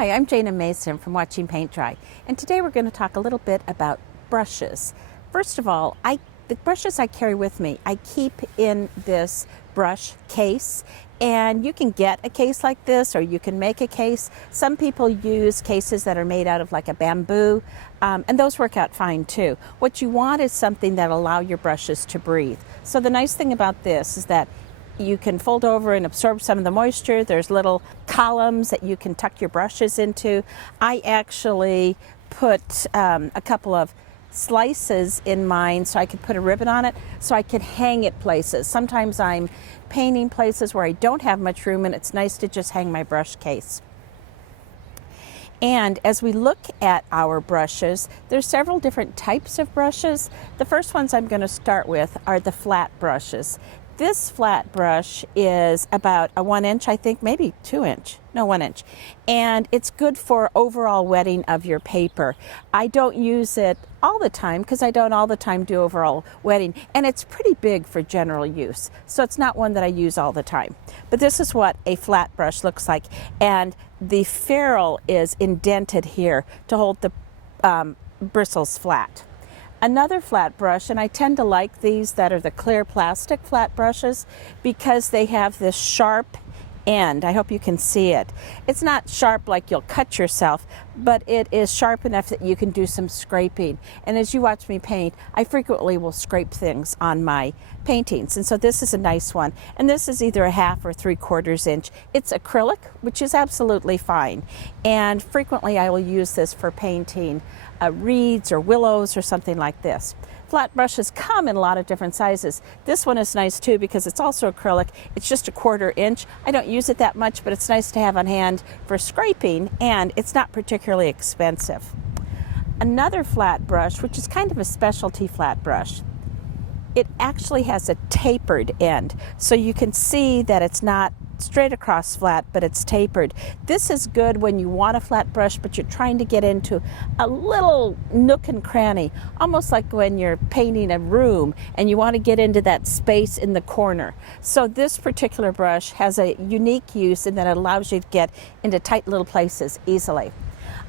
Hi, I'm JaneMMason from Watching Paint Dry, and today we're going to talk a little bit about brushes. First of all, the brushes I carry with me, I keep in this brush case, and you can get a case like this or you can make a case. Some people use cases that are made out of like a bamboo, and those work out fine too. What you want is something that allow your brushes to breathe. So the nice thing about this is that you can fold over and absorb some of the moisture. There's little columns that you can tuck your brushes into. I actually put a couple of slices in mine so I could put a ribbon on it so I could hang it places. Sometimes I'm painting places where I don't have much room and it's nice to just hang my brush case. And as we look at our brushes, there's several different types of brushes. The first ones I'm going to start with are the flat brushes. This flat brush is about a 1 inch, I think, maybe 2 inch, no 1 inch. And it's good for overall wetting of your paper. I don't use it all the time because I don't all the time do overall wetting. And it's pretty big for general use. So it's not one that I use all the time. But this is what a flat brush looks like. And the ferrule is indented here to hold the bristles flat. Another flat brush, and I tend to like these that are the clear plastic flat brushes because they have this sharp end. I hope you can see it. It's not sharp like you'll cut yourself, but it is sharp enough that you can do some scraping. And as you watch me paint, I frequently will scrape things on my paintings. And so this is a nice one. And this is either a 1/2 or 3/4 inch. It's acrylic, which is absolutely fine. And frequently I will use this for painting reeds or willows or something like this. Flat brushes come in a lot of different sizes. This one is nice too because it's also acrylic. It's just a 1/4 inch. I don't use it that much, but it's nice to have on hand for scraping, and it's not particularly expensive. Another flat brush, which is kind of a specialty flat brush, it actually has a tapered end. So you can see that it's not straight across flat, but it's tapered. This is good when you want a flat brush, but you're trying to get into a little nook and cranny, almost like when you're painting a room and you want to get into that space in the corner. So this particular brush has a unique use in that it allows you to get into tight little places easily.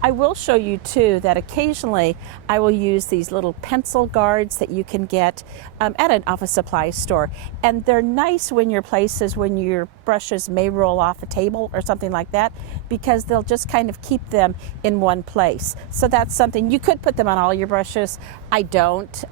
I will show you too that occasionally I will use these little pencil guards that you can get at an office supply store, and they're nice when you're places when your brushes may roll off a table or something like that, because they'll just kind of keep them in one place. So that's something. You could put them on all your brushes. I don't.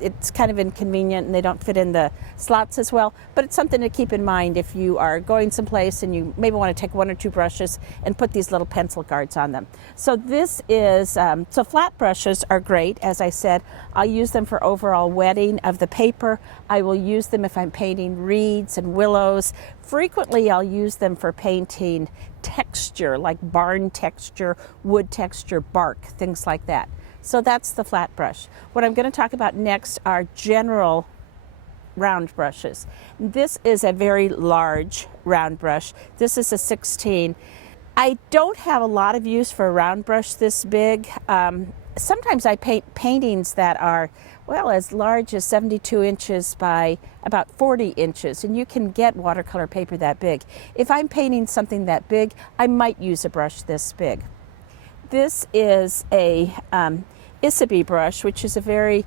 It's kind of inconvenient and they don't fit in the slots as well, but it's something to keep in mind if you are going someplace and you maybe want to take 1 or 2 brushes and put these little pencil guards on them. So this is, so flat brushes are great. As I said, I'll use them for overall wetting of the paper. I will use them if I'm painting reeds and willows. Frequently I'll use them for painting texture, like barn texture, wood texture, bark, things like that. So that's the flat brush. What I'm going to talk about next are general round brushes. This is a very large round brush. This is a 16. I don't have a lot of use for a round brush this big. Sometimes I paint paintings that are, well, as large as 72 inches by about 40 inches, and you can get watercolor paper that big. If I'm painting something that big, I might use a brush this big. This is a Isabi brush, which is a very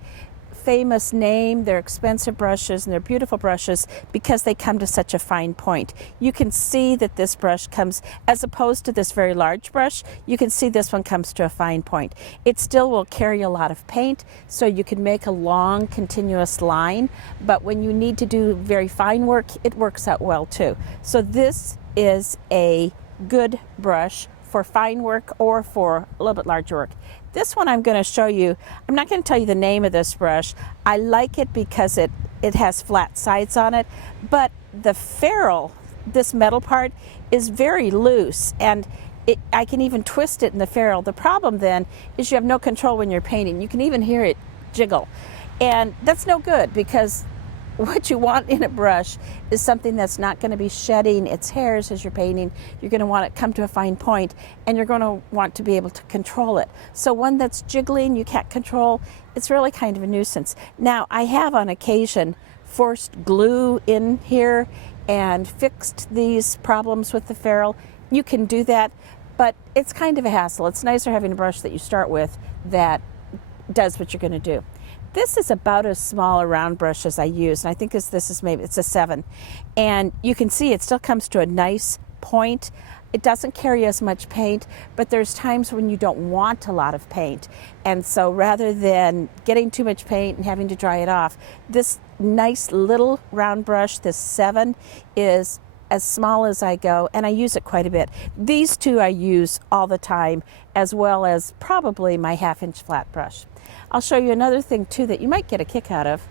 famous name. They're expensive brushes and they're beautiful brushes because they come to such a fine point. You can see that this brush comes, as opposed to this very large brush, you can see this one comes to a fine point. It still will carry a lot of paint, so you can make a long continuous line, but when you need to do very fine work, it works out well too. So this is a good brush for fine work or for a little bit larger work. This one I'm going to show you, I'm not going to tell you the name of this brush. I like it because it has flat sides on it, but the ferrule, this metal part, is very loose, and I can even twist it in the ferrule. The problem then is you have no control when you're painting. You can even hear it jiggle, and that's no good, because what you want in a brush is something that's not going to be shedding its hairs as you're painting. You're going to want it come to a fine point, and you're going to want to be able to control it. So one that's jiggling, you can't control, it's really kind of a nuisance. Now, I have on occasion forced glue in here and fixed these problems with the ferrule. You can do that, but it's kind of a hassle. It's nicer having a brush that you start with that does what you're going to do. This is about as small a round brush as I use, and I think this is maybe, it's a 7. And you can see it still comes to a nice point. It doesn't carry as much paint, but there's times when you don't want a lot of paint. And so rather than getting too much paint and having to dry it off, this nice little round brush, this 7, is as small as I go, and I use it quite a bit. These two I use all the time, as well as probably my 1/2-inch flat brush. I'll show you another thing too that you might get a kick out of,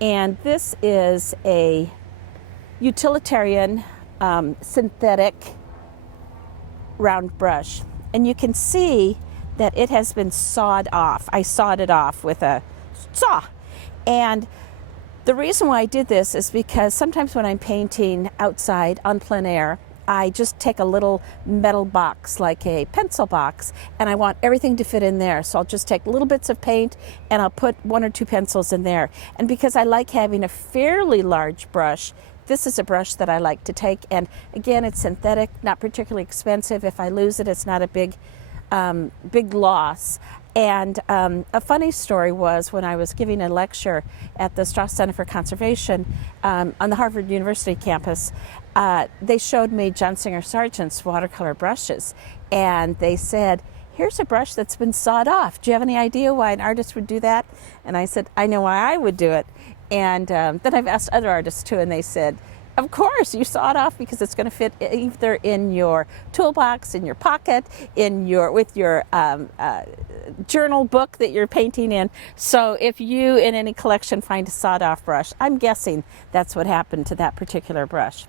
and this is a Utilitarian synthetic round brush, and you can see that it has been sawed off. I sawed it off with a saw, and the reason why I did this is because sometimes when I'm painting outside on plein air, I just take a little metal box, like a pencil box, and I want everything to fit in there. So I'll just take little bits of paint and I'll put 1 or 2 pencils in there. And because I like having a fairly large brush, this is a brush that I like to take. And again, it's synthetic, not particularly expensive. If I lose it, it's not a big loss. And a funny story was when I was giving a lecture at the Strauss Center for Conservation on the Harvard University campus, they showed me John Singer Sargent's watercolor brushes, and they said, here's a brush that's been sawed off. Do you have any idea why an artist would do that? And I said, I know why I would do it. And then I've asked other artists too, and they said, of course, you saw it off because it's going to fit either in your toolbox, in your pocket, with your journal book that you're painting in. So if you in any collection find a sawed off brush, I'm guessing that's what happened to that particular brush.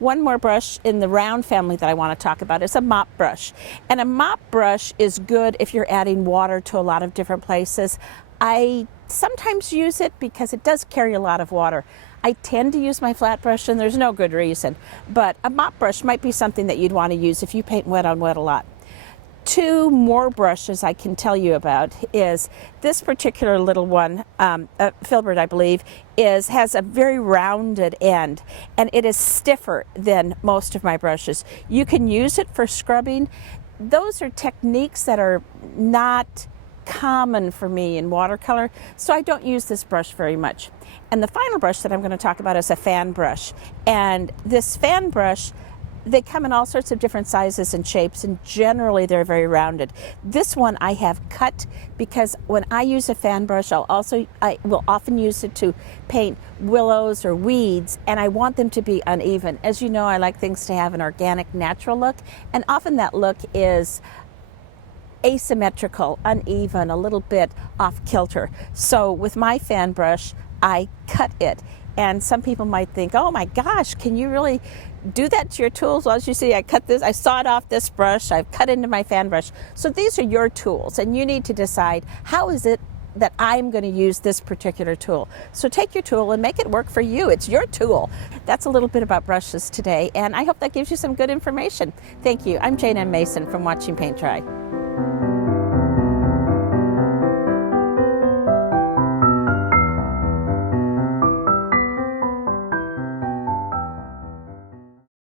One more brush in the round family that I want to talk about is a mop brush. And a mop brush is good if you're adding water to a lot of different places. I sometimes use it because it does carry a lot of water. I tend to use my flat brush, and there's no good reason, but a mop brush might be something that you'd want to use if you paint wet on wet a lot. 2 more brushes I can tell you about is this particular little one, Filbert I believe, has a very rounded end, and it is stiffer than most of my brushes. You can use it for scrubbing. Those are techniques that are not common for me in watercolor, so I don't use this brush very much. And the final brush that I'm going to talk about is a fan brush. And this fan brush, they come in all sorts of different sizes and shapes, and generally they're very rounded. This one I have cut because when I use a fan brush, I will often use it to paint willows or weeds, and I want them to be uneven. As you know, I like things to have an organic, natural look, and often that look is asymmetrical, uneven, a little bit off kilter. So with my fan brush, I cut it. And some people might think, oh my gosh, can you really do that to your tools? Well, as you see, I sawed off this brush, I've cut into my fan brush. So these are your tools, and you need to decide, how is it that I'm going to use this particular tool? So take your tool and make it work for you. It's your tool. That's a little bit about brushes today, and I hope that gives you some good information. Thank you. I'm Jane M. Mason from Watching Paint Dry.